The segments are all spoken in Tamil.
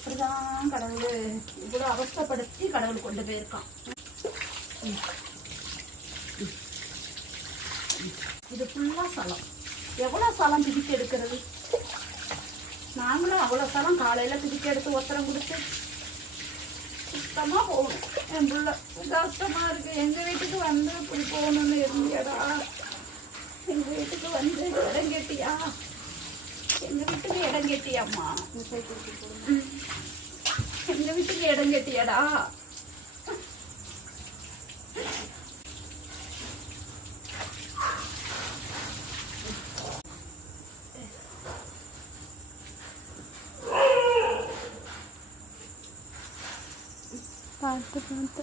எப்படிதான் கடவுள் இவ்வளோ அவஸ்தப்படுத்தி கடவுள் கொண்டு போயிருக்கான். இது ஃபுல்லாக சலம். எவ்வளோ சலம் பிடிக்க எடுக்கிறது? நாங்களும் அவ்வளோ சலம் காலையில் பிடிக்க எடுத்து ஒத்தரம் கொடுத்து சுத்தமாக போகணும். என் புள்ள கஷ்டமாக இருக்குது எங்கள் வீட்டுக்கு வந்து இப்படி போகணும்னு இருந்தியடா. எங்கள் வீட்டுக்கு வந்து இடம் கேட்டியா? இடம் கேட்டியாம்மா ம். வீட்டுக்கு இடம் கேட்டியாடா பார்த்து பார்த்து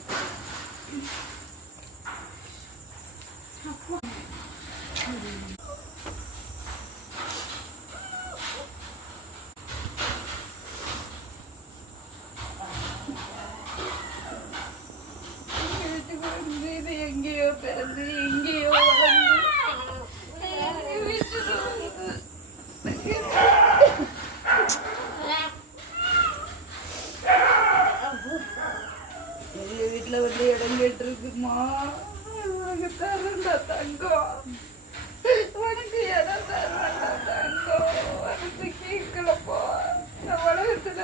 எங்கள் வீட்டுக்கு வந்து இது எங்கேயோ பிறந்து எங்கேயோ வளர்ந்து எங்கள் வீட்டுக்கு வந்து எங்க வீட்டுல வந்து இடம் கேட்டிருக்குமா உனக்கு தரண்டா தங்கம். உனக்கு இடம் தரண்டா தங்கம். உனக்கு கேட்கலப்பா இந்த உலகத்துல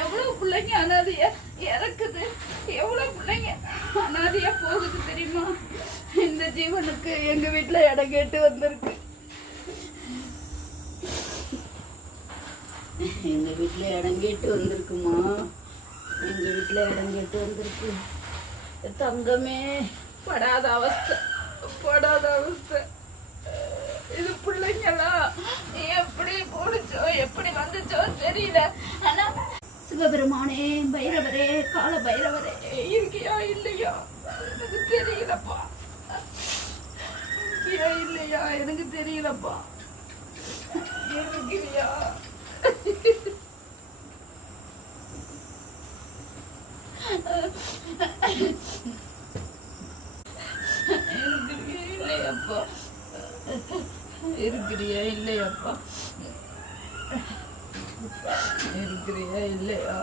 எவ்வளவு பிள்ளைங்க அனாதையா இறக்குது. எவ்வளவு பிள்ளைங்க அனாதையா போகுது தெரியுமா? இந்த ஜீவனுக்கு எங்க வீட்டுல இடம் கேட்டு வந்திருக்கு. எங்க வீட்டுல இடம் கேட்டு வந்திருக்குமா? எங்க வீட்டுல இடம் கேட்டு வந்திருக்கு தங்கமே படாத அவஸ்தை படாத அவஸ்தை. இது பிள்ளைங்களா? எப்படி போடுச்சோ எப்படி வந்துச்சோ தெரியல. ஆனா சிவபெருமானே பைரவரே கால பைரவரே இருக்கியா இல்லையா? எனக்கு தெரியலப்பா. இருக்கியா இல்லையா? எனக்கு தெரியலப்பா இருக்கிறியா இருக்கிறியா இல்லையாப்பா இருக்கிறியா இல்லையாப்பா இருக்கிறியா இல்லையா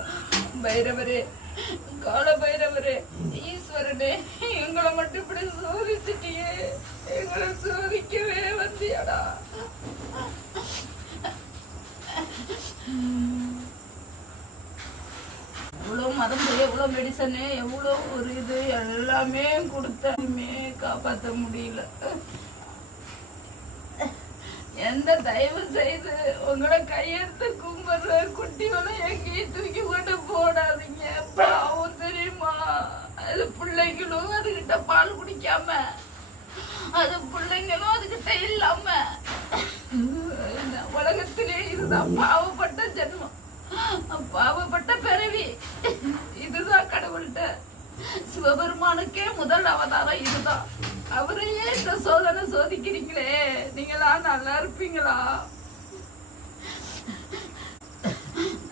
பைரவரே கால பைரவரே ஈஸ்வரனே எங்களை மட்டும் இப்படி சோதிச்சிட்டியே எங்களை சோதிக்கவே வந்தியாடா எவ்வளோ மருந்து எவ்வளோ மெடிசனு எவ்வளோ ஒரு இது எல்லாமே கொடுத்தாலுமே காப்பாற்ற முடியல. எந்த தயவு செய்து உங்களை கையெடுத்து கும்பிடுற குட்டிகளும் எங்கேயும் தூக்கி கொண்டு போடாதீங்க. பாவம் தெரியுமா? அது பிள்ளைங்களும் அதுகிட்ட பால் குடிக்காம அது பிள்ளைங்களும் அதுகிட்ட இல்லாம இந்த உலகத்திலே இதுதான் பாவப்பட்ட ஜென்மம். பாவப்பட்ட பிறவி. இதுதான் கடவுள்கிட்ட. சிவபெருமானுக்கே முதல் அவதாரம் இதுதான். அவரையே இந்த சோதனை சோதிக்கிறீங்களே. நீங்களா நல்லா இருப்பீங்களா?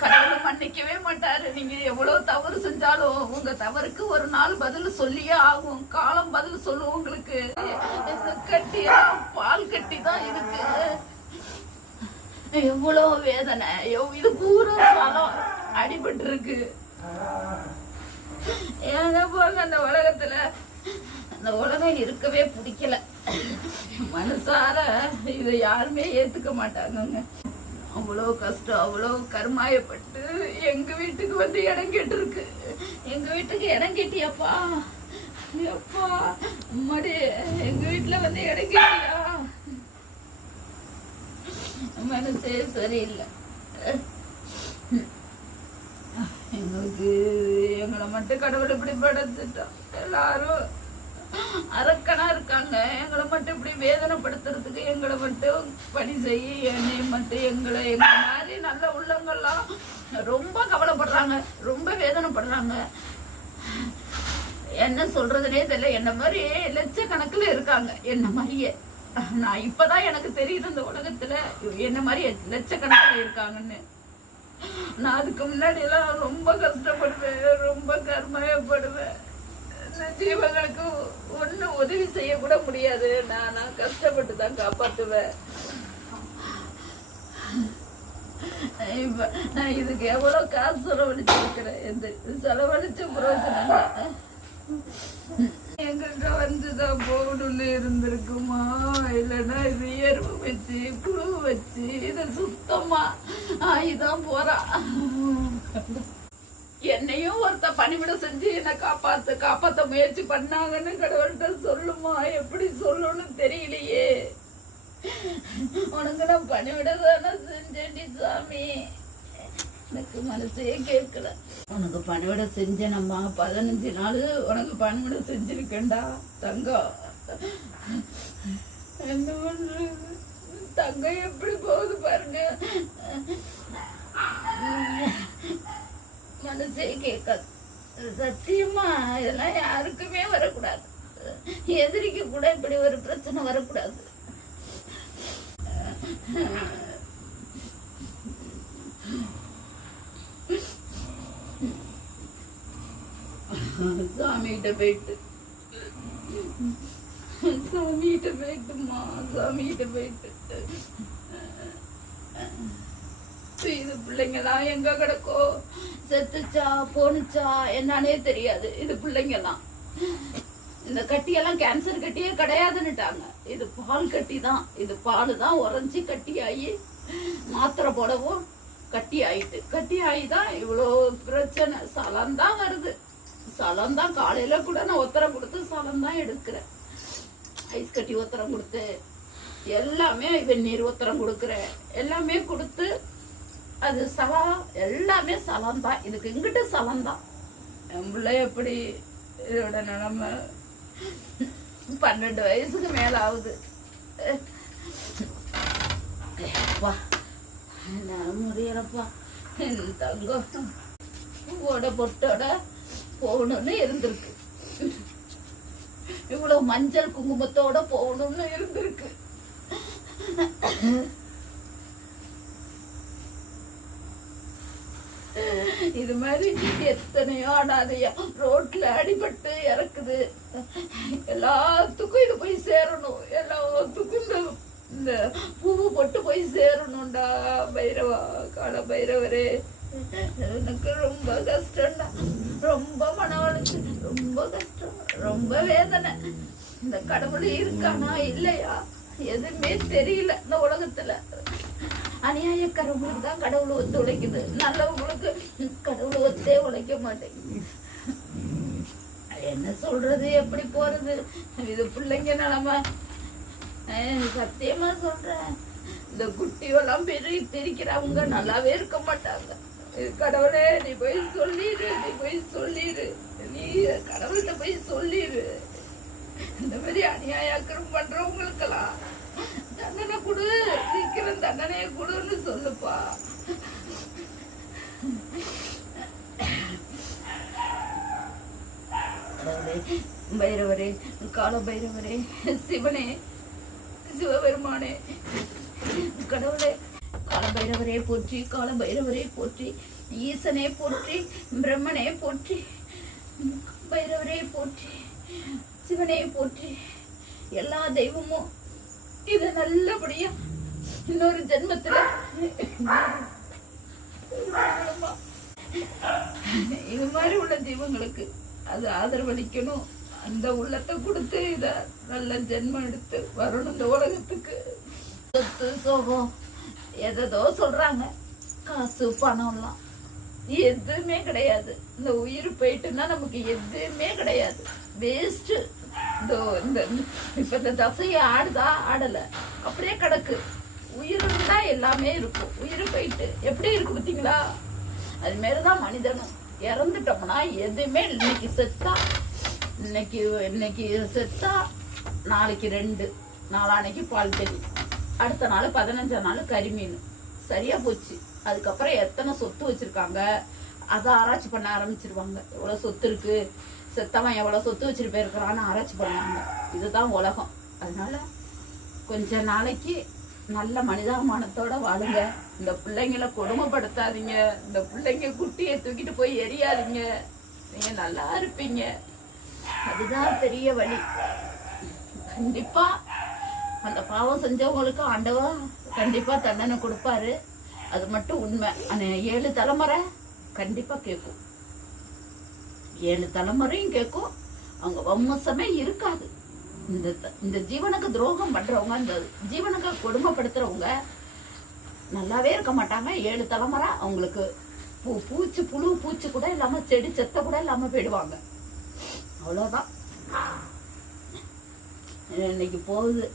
கடவுள் மன்னிக்கவே மாட்டாரு. நீங்க எவ்வளவு தவறு செஞ்சாலும் உங்க தவறுக்கு ஒரு நாள் பதில் சொல்லியே ஆகும். காலம் பதில் சொல்லும் உங்களுக்கு. இந்த கட்டி பால் கட்டி தான் இருக்கு. எவ்வளோ வேதனை. இது பூரா சலம் அடிபட்டு இருக்கு ஏங்க போங்க அந்த உலகத்துல. அந்த உலகம் இருக்கவே பிடிக்கல. மனசார இதை யாருமே ஏத்துக்க மாட்டாங்க அவ்வளோ கஷ்டம் அவ்வளோ கருமாயப்பட்டு எங்க வீட்டுக்கு வந்து இடம் கேட்டுருக்கு. எங்க வீட்டுக்கு இடம் கேட்டியாப்பா? எப்பா அம்மாடி எங்க வீட்டுல வந்து இடம் கேட்டியா? மனசே சரியில்லை. எங்களுக்கு எங்களை மட்டும் கடவுள் இப்படி படைச்சிட்டோம் எல்லாரும் அரக்கனா இருக்காங்க. எங்களை மட்டும் இப்படி வேதனைப்படுத்துறதுக்கு எங்களை மட்டும் பணி செய்ய என்னை மட்டும் எங்களை எங்க மாதிரி நல்ல உள்ளங்கள்லாம் ரொம்ப கவலைப்படுறாங்க. ரொம்ப வேதனைப்படுறாங்க. என்ன சொல்றதுனே தெரியல. என்ன மாதிரி லட்சக்கணக்கில் இருக்காங்க. என்ன மாதிரியே. நான் இப்பதான் எனக்கு தெரியுது இந்த உலகத்துல என்ன மாதிரி லட்சக்கணக்கில் இருக்காங்கன்னு. நான் அதுக்கு முன்னாடி எல்லாம் ரொம்ப கஷ்டப்படுவேன். ரொம்ப கர்மயப்படுவேன். ஜீவங்களுக்கு ஒன்றும் உதவி செய்ய கூட முடியாது. நான் நான் கஷ்டப்பட்டு தான் காப்பாற்றுவேன் இப்ப நான் இதுக்கு எவ்வளவு காசு செலவழிச்சிருக்கிறேன்? எந்த செலவழிச்ச பிரயோஜனம். எங்கிட்ட வந்துதான் போகணும்னு இருந்திருக்குமா? இல்லைன்னா இது எருவு வச்சு குழு வச்சு இதை சுத்தமா ஆயிதான் போறா. என்னையும் ஒருத்த பணிவிட செஞ்சு என்னை காப்பாத்து காப்பாத்த முயற்சி பண்ணாங்கன்னு கடவுள்கிட்ட சொல்லுமா? எப்படி சொல்லணும்னு தெரியலையே. உனக்கு நான் பணிவிட தானே செஞ்சேன்டி சாமி. எனக்கு மனசே கேட்கல. உனக்கு பணிவிட செஞ்சேனம்மா. பதினஞ்சு நாள் உனக்கு பணிவிட செஞ்சிருக்கேன்டா தங்கம் என்ன பண்றது? தங்கம் எப்படி போகுது பாருங்க. மனசே கேட்காது. சத்தியமா இதெல்லாம் யாருக்குமே வரக்கூடாது. எதிரிக்கு கூட இப்படி ஒரு பிரச்சனை வரக்கூடாது. சாமிகிட்ட போயிட்டு. சாமிகிட்ட போயிட்டுமா சாமிகிட்ட போயிட்டு. இது பிள்ளைங்கலாம் எங்க கிடக்கோ? செத்துச்சா போனுச்சா என்னன்னே தெரியாது. இது பிள்ளைங்கெல்லாம் இந்த கட்டியெல்லாம் கேன்சர் கட்டியே கிடையாதுன்னுட்டாங்க. இது பால் கட்டி தான் இது பால் தான் உறைஞ்சி கட்டி ஆகி மாத்திரை போடவும் கட்டி ஆயிட்டு கட்டி ஆகி தான் இவ்வளோ பிரச்சனை. சலம் தான் வருது. சலம் தான் காலையில கூட நான் ஒத்தரம் கொடுத்து சலம் தான் எடுக்கிறேன். ஐஸ் கட்டி உத்தரம் கொடுத்து எல்லாமே வெந்நீர் உத்தரம் கொடுக்குறேன். எல்லாமே கொடுத்து அது சலம் எல்லாமே சலம் தான் இதுக்கு இங்கிட்டு சலம் தான் என் பிள்ளை எப்படி இதோட நிலைமை? பன்னெண்டு வயசுக்கு மேல ஆகுது. அப்பா என்னால முடியலப்பா என் தங்கம். பூவோட பொட்டோட போகணும்னு இருந்திருக்கு. இவ்வளவு மஞ்சள் குங்குமத்தோட போகணும்னு இருந்திருக்கு. இது மாதிரி எத்தனையோ அனாதையா ரோட்ல அடிபட்டு இறக்குது. எல்லாத்துக்கும் இது போய் சேரணும். எல்லாத்துக்கும் இந்த இந்த பூவு போட்டு போய் சேரணும்டா பைரவா கால பைரவரே. எனக்கு ரொம்ப கஷ்டம்டா. ரொம்ப மன உளைச்சல் ரொம்ப கஷ்டம் ரொம்ப வேதனை. இந்த கடவுள் இருக்கானா இல்லையா? எதுவுமே தெரியல இந்த உலகத்துல. அநியாயக்காரவங்களுக்கு தான் கடவுள் ஒத்து உழைக்குது. நல்லவங்களுக்கு கடவுள் ஒத்தே உழைக்க மாட்டேங்குது. என்ன சொல்றது எப்படி போறது? இது பிள்ளைங்க நிலமை. அஹ் சத்தியமா சொல்றேன். இந்த குட்டியெல்லாம் பெரிய பிரிக்கிறவங்க நல்லாவே இருக்க மாட்டாங்க. கடவுளே நீ போய் சொல்லிடு நீ போய் சொல்லிடு நீ கடவுள்கிட்ட போய் சொல்லிடு இந்த மாதிரி அநியாயக்கரம் பண்றவங்களுக்கெல்லாம் தண்டனை கொடு. சீக்கிரம் தண்டனையை கொடுன்னு சொல்லுப்பா. பைரவரே கால பைரவரே சிவனே சிவபெருமானே. கடவுளே கால பைரவரே போற்றி கால பைரவரே போற்றி ஈசனே போற்றி பிரம்மனே போற்றி பைரவரே போற்றி சிவனே போற்றி. எல்லா தெய்வமும் இது நல்லபடியா இன்னொரு ஜென்மத்துல இது மாதிரி உள்ள தெய்வங்களுக்கு அது ஆதரவளிக்கணும். அந்த உள்ளத்தை கொடுத்து இத நல்ல ஜென்மம் எடுத்து வரணும் இந்த உலகத்துக்கு. சொத்து சோகம் எதோ சொல்றாங்க. காசு பணம்லாம். எதுவுமே கிடையாது. இந்த உயிர் போயிட்டுன்னா நமக்கு எதுவுமே கிடையாது. வேஸ்ட் இந்த இந்த இப்ப இந்த தசையை ஆடுதா? ஆடல. அப்படியே கிடக்கு. உயிர் எல்லாமே இருக்கும். உயிர் போயிட்டு. எப்படி இருக்கு பார்த்தீங்களா? அது மாதிரிதான் மனிதனும். இறந்துட்டோம்னா எதுவுமே இன்னைக்கு செத்தா இன்னைக்கு இன்னைக்கு செத்தா நாளைக்கு ரெண்டு. நாளானைக்கு பால் தண்ணி அடுத்த நாள் பதினஞ்சாம் நாள் கறிமீன் சரியா போச்சு. அதுக்கப்புறம் எத்தனை சொத்து வச்சிருக்காங்க? அதை ஆராய்ச்சி பண்ண ஆரம்பிச்சிருவாங்க. எவ்வளவு சொத்து இருக்கு? செத்தவன் எவ்வளோ சொத்து வச்சுட்டு போயிருக்கிறான்னு ஆராய்ச்சி பண்ணுவாங்க. இதுதான் உலகம். அதனால கொஞ்ச நாளைக்கு நல்ல மனிதாபிமானத்தோட வாழுங்க. இந்த பிள்ளைங்கள கொடுமைப்படுத்தாதீங்க. இந்த பிள்ளைங்க குட்டியை தூக்கிட்டு போய் எரியாதீங்க. நீங்க நல்லா இருப்பீங்க. அதுதான் பெரிய வழி. கண்டிப்பா அந்த பாவம் செஞ்சவங்களுக்கு ஆண்டவன் கண்டிப்பா தண்டனை கொடுப்பாரு. அது மட்டும் உண்மை. ஏழு தலைமுறை கண்டிப்பா கேட்கும் ஏழு தலைமுறையும் கேட்கும். அவங்க வம்சமே இருக்காது. இந்த இந்த ஜீவனுக்கு துரோகம் பண்றவங்க இந்த ஜீவனுக்கு கொடுமைப்படுத்துறவங்க நல்லாவே இருக்க மாட்டாங்க. ஏழு தலைமுறை அவங்களுக்கு பூ பூச்சி புழு பூச்சி கூட இல்லாம செடி செத்த கூட இல்லாம போயிடுவாங்க. அவ்வளவுதான். இன்னைக்கு போகுது.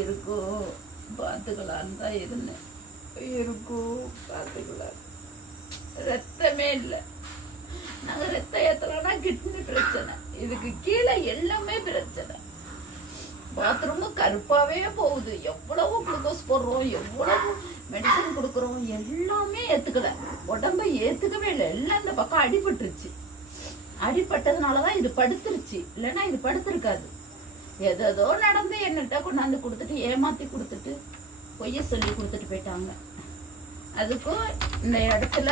இருக்கும் பார்த்துக்கலான்னு தான் இருந்தேன். இருக்கும். பார்த்துக்கலாம் ரத்தமே இல்லை. நாங்கள் ரத்தம் ஏத்துறோம்னா கிட்னி பிரச்சனை. இதுக்கு கீழே எல்லாமே பிரச்சனை. பாத்ரூமும் கருப்பாவே போகுது. எவ்வளவு குளுக்கோஸ் போடுறோம் எவ்வளவு மெடிசன் கொடுக்குறோம் எல்லாமே ஏத்துக்கல. உடம்ப ஏத்துக்கவே இல்லை. எல்லாம் இந்த பக்கம் அடிபட்டுருச்சு. அடிபட்டதுனாலதான் இது படுத்துருச்சு. இல்லைன்னா இது படுத்திருக்காது. ஏதோ நடந்து என்னட்ட கொண்டாந்து கொடுத்துட்டு ஏமாத்தி கொடுத்துட்டு பொய்ய சொல்லி கொடுத்துட்டு போயிட்டாங்க. அதுக்கும் இந்த இடத்துல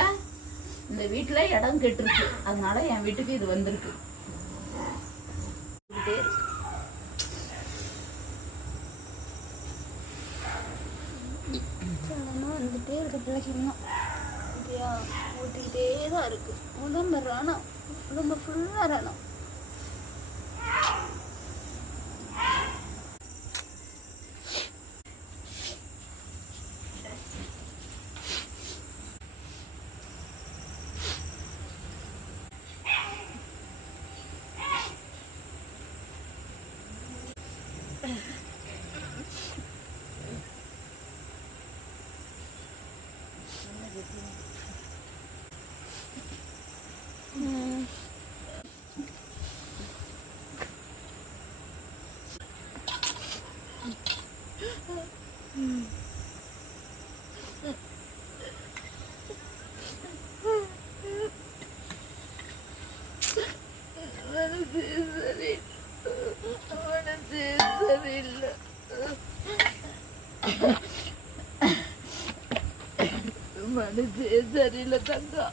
இந்த வீட்டில் இடம் கெட்டுருக்கு. அதனால என் வீட்டுக்கு இது வந்திருக்கு. இதே இருக்கு. சொல்லணும் வந்துட்டே இருக்க அப்படியா? ஊட்டிக்கிட்டே தான் இருக்கு. உடம்பு ரணம். உடம்பு ஃபுல்லாக ரணம். மனசு சரி மனசு சரியில்லை மனசு சரியில்லை தங்கா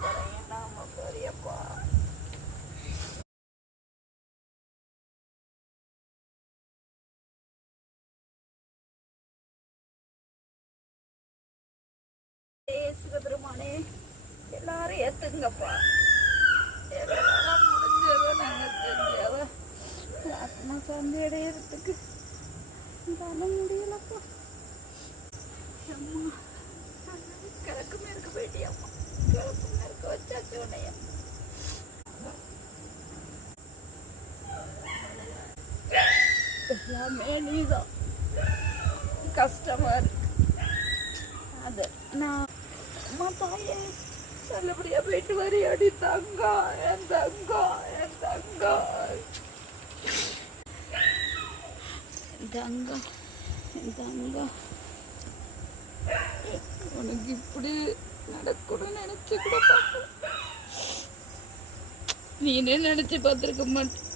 இந்த குறையை எல்லாரும் ஏத்துங்கப்பா எல்லாம் முடிஞ்சதை நாங்க செஞ்சதை ஆத்மா சாந்தி அடையிறதுக்கு தர முடியலப்பா. அம்மா. கிழக்கு மேற்கு போயிட்டியம்மா கிழக்கு மேற்கு வச்சாச்சு உன்னைய. எல்லாமே நீதான். கஷ்டமா இருக்கு. அது நான் அம்மா தாயே நல்லபடியா போயிட்டு வரியாடி தங்கா என் தங்கா என் தங்கா. தங்கா என் தங்கா. உனக்கு இப்படி நடக்கணும்னு நினைச்சு கூட பார்க்கல. நீனே நினைச்சு பார்த்துருக்க மாட்டேன்